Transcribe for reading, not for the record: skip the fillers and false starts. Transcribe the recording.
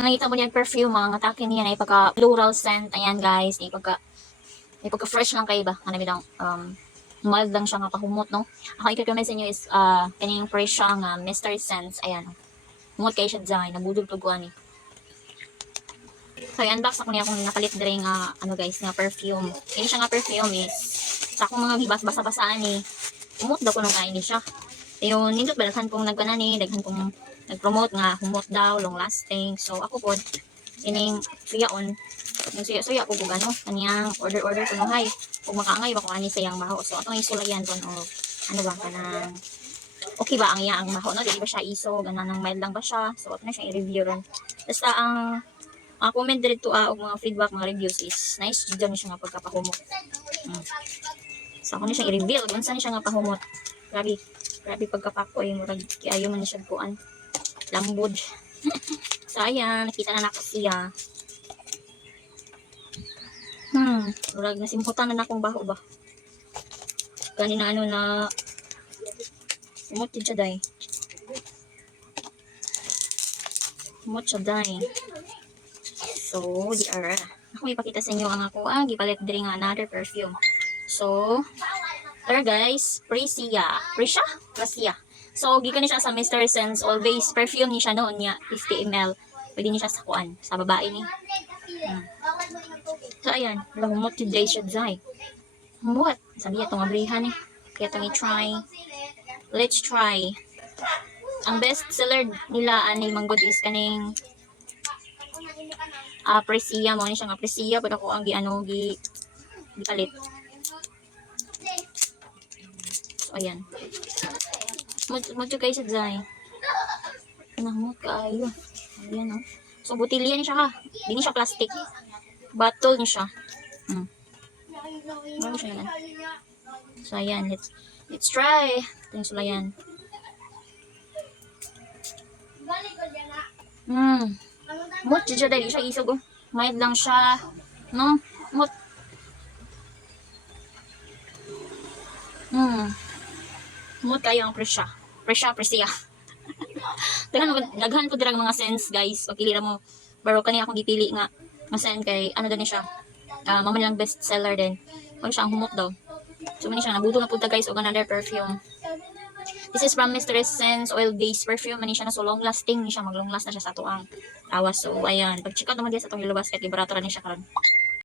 Nakita mo niyan perfume, mga atake niya na ipagka floral scent. Ayan guys, ipagka fresh lang kayo ba? Kanami lang, mild lang siya nga pahumot, no? Ako i-recommend sa inyo is, kaning fresh siya nga mystery scents. Ayan, humot kayo siya dyan, nabudol tuguan eh. So, i-unbox ako niya kung nakalit dre nga, ano guys, nga perfume. Kaya siya nga perfume is, sa akong mga gibas basa-basaan eh, humot daw ko nung kain siya. Pero, nindot ba, daghan kong nagkana ni, daghan kong nag-promote nga, humot daw, long lasting. So, ako po, ining suyaon, yung suya-suya ko kung ano, kaniyang order ko no, hay, kung makaangay ba kung ani sayang maho. So, atong isulayan ko, o, ano ba, kanang, okay ba ang iya ang maho, no? Di ba siya iso, ganan ng mild lang ba siya? So, ito na siya i-review ron. Basta, ang comment dito og mga feedback, mga reviews is nice jud ni siya nga pagkapahumot. So ako ni siya i-reveal kung saan siya nga pahumot. Grabe pagkapakoy murag kiayo man siya kuan. Lambod. So ayan, nakita na nako siya. Murag nasimputan na akong baho ba. Kanina ano na humot siya dai. Humot siya dai. So, di ara. Ako ipakita sa inyo ang ako ang gipalit diri nga another perfume. So, tara guys, Precia. So, gikan ni siya sa Mr. Sense Always perfume ni siya noon niya 50 ml. Pwede ni siya sa kuan, sa babae ni. So, ayan, humot today siya dai. Humot. Sabi niya itong abrihan eh. Kaya itong i-try. Let's try. Ang best seller nila ani manggod is kaning Precia mo ni siya nga Precia pero ako ang gipalit. So ayan. Mo guys sa dai. Nahumot kaayo. Ayan oh. So botilya ni siya ka. Di ni siya plastic. Bottle ni siya. Ano siya yan? So ayan, let's try. Ito yung sulayan. Mut siya dahil siya isog oh. Mild lang siya. No? Mut. Mut kayo ang Precia. Daghan po dirang mga scents guys. Pagpili na mo. Pero kaniya akong gipili nga. Scent kay ano daw ni siya. Mamalang best seller din. Ano siya ang humot daw. So mani siya nabudol na punta guys og another perfume. This is from Mr. Sense oil-based perfume. Mani siya na so long lasting. Ni siya mag long last na siya sa tuang tawas. So ayan. Pag check out naman din sa itong yellow basket. Liberator na siya karon.